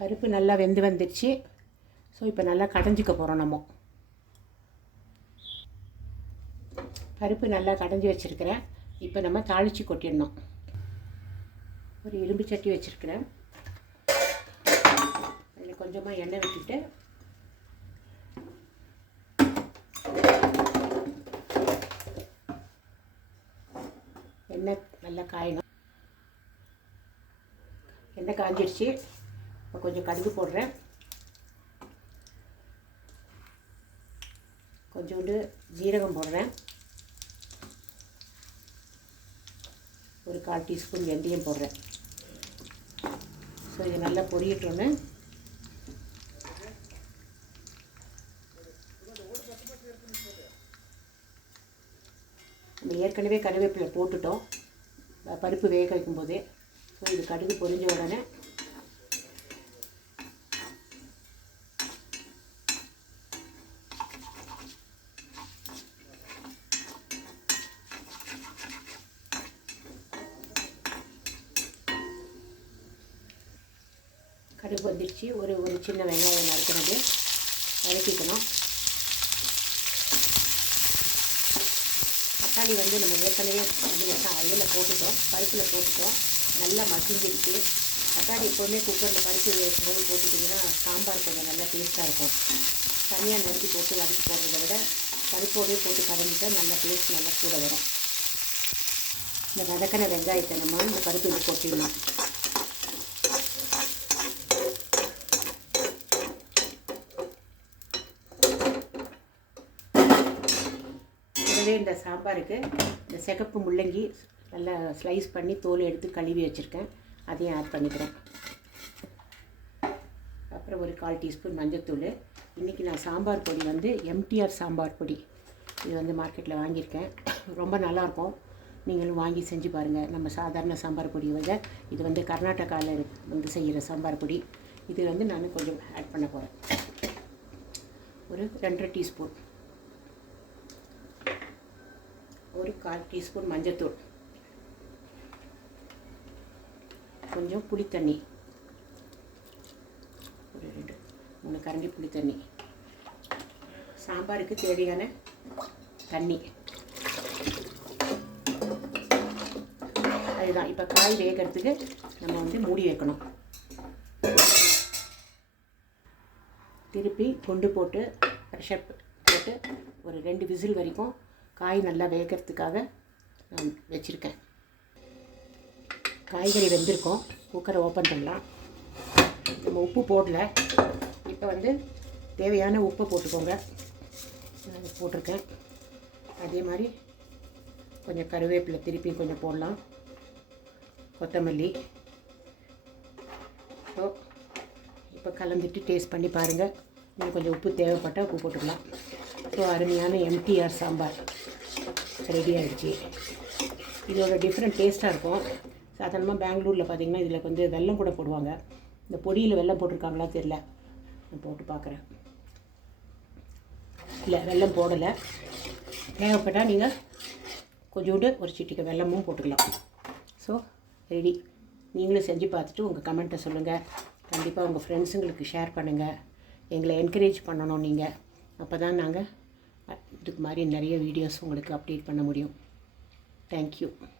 பருப்பு நல்லா வெந்து வந்துடுச்சு. ஸோ இப்போ நல்லா கடைஞ்சிக்க போகிறோம். நம்ம பருப்பு நல்லா கடைஞ்சி வச்சுருக்கிறேன். இப்போ நம்ம தாளித்து கொட்டிடணும். ஒரு இரும்பு சட்டி வச்சுருக்கிறேன். அதில் கொஞ்சமாக எண்ணெய் விட்டுட்டு எண்ணெய் நல்லா காயணும். எண்ணெய் காஞ்சிடுச்சு. இப்போ கொஞ்சம் கடுகு போடுறேன். கொஞ்சோண்டு ஜீரகம் போடுறேன். ஒரு 1/4 டீஸ்பூன் வெந்தயம் போடுறேன். ஸோ இது நல்லா பொரியட்டோன்னு நம்ம ஏற்கனவே கருவேப்பிலை போட்டுட்டோம் பருப்பு வேக வைக்கும்போதே. ஸோ இது கடுகு பொரிஞ்ச உடனே கடுகு வந்துடுச்சு. ஒரு சின்ன வெங்காயம் நறுக்கிறது வதக்கிக்கணும். தக்காளி வந்து நம்ம ஏற்கனவே இதில் போட்டுட்டோம், பருப்பில் போட்டுட்டோம். நல்லா மசிஞ்சிடுச்சு. தக்காளி எப்போதுமே குக்கரில் பருப்பு வேகும்போது போட்டுட்டிங்கன்னா சாம்பார் கொஞ்சம் நல்லா டேஸ்ட்டாக இருக்கும். தனியாக நறுக்கி போட்டு வதக்கி போடுறத விட பருப்போடையே போட்டு கலந்துட்டா நல்லா டேஸ்ட் நல்லா கூட வரும். இந்த வதக்கின வெங்காயத்தை நம்ம இந்த பருப்பு கொட்டிடலாம். இந்த சாம்பாருக்கு இந்த சிகப்பு முள்ளங்கி நல்லா ஸ்லைஸ் பண்ணி தோல் எடுத்து கழுவி வச்சுருக்கேன். அதையும் ஆட் பண்ணிக்கிறேன். அப்புறம் ஒரு 1/4 டீஸ்பூன் மஞ்சள்தூள். இன்றைக்கி நான் சாம்பார் பொடி வந்து எம்டிஆர் சாம்பார் பொடி இது வந்து மார்க்கெட்டில் வாங்கியிருக்கேன். ரொம்ப நல்லாயிருக்கும். நீங்களும் வாங்கி செஞ்சு பாருங்கள். நம்ம சாதாரண சாம்பார் பொடி விட இது வந்து கர்நாடகாவில் வந்து செய்கிற சாம்பார் பொடி. இது வந்து நான் கொஞ்சம் ஆட் பண்ண போகிறேன். ஒரு 2.5 டீஸ்பூன், ஒரு 1/4 டீஸ்பூன் மஞ்சள்தூள், கொஞ்சம் புளித்தண்ணி, ஒரு 2-3 கரண்டி புளித்தண்ணி, சாம்பாருக்கு தேவையான தண்ணி. அதுதான். இப்போ காய் வேகிறதுக்கு நம்ம வந்து மூடி வைக்கணும். திருப்பி குண்டு போட்டு ப்ரெஷர் போட்டு ஒரு 2 விசில் வரைக்கும் காய் நல்லா வேகிறதுக்காக நான் வச்சுருக்கேன். காய்கறி வெந்திருக்கோம். குக்கரை ஓப்பன் பண்ணலாம். நம்ம உப்பு போடல. இப்போ வந்து தேவையான உப்பை போட்டுக்கோங்க. போட்டிருக்கேன். அதே மாதிரி கொஞ்சம் கருவேப்பிலை திருப்பி கொஞ்சம் போடலாம். கொத்தமல்லி. ஸோ இப்போ கலந்துட்டு டேஸ்ட் பண்ணி பாருங்கள். இன்னும் கொஞ்சம் உப்பு தேவைப்பட்டால் உப்பு போட்டுக்கலாம். ஸோ அருமையான எம்டிஆர் சாம்பார் ரெடி ஆகிடுச்சு. இதோட டிஃப்ரெண்ட் டேஸ்ட்டாக இருக்கும். சாதாரணமாக பெங்களூரில் பார்த்திங்கன்னா இதில் வந்து வெல்லம் கூட போடுவாங்க. இந்த பொடியில் வெல்லம் போட்டிருக்காங்களா தெரில. நான் போட்டு பார்க்குறேன். இல்லை, வெல்லம் போடலை. தேவைப்பட்டால் நீங்கள் கொஞ்சோண்டு ஒரு சிட்டிக்கை வெல்லமும் போட்டுக்கலாம். So ready. நீங்களும் செஞ்சு பார்த்துட்டு உங்கள் கமெண்ட்டை சொல்லுங்கள். கண்டிப்பாக உங்கள் ஃப்ரெண்ட்ஸுங்களுக்கு ஷேர் பண்ணுங்கள். எங்களை என்கரேஜ் பண்ணணும் நீங்கள். அப்போ தான் நாங்கள் இதுக்கு மாதிரி நிறைய வீடியோஸ் உங்களுக்கு அப்டேட் பண்ண முடியும். தேங்க்யூ.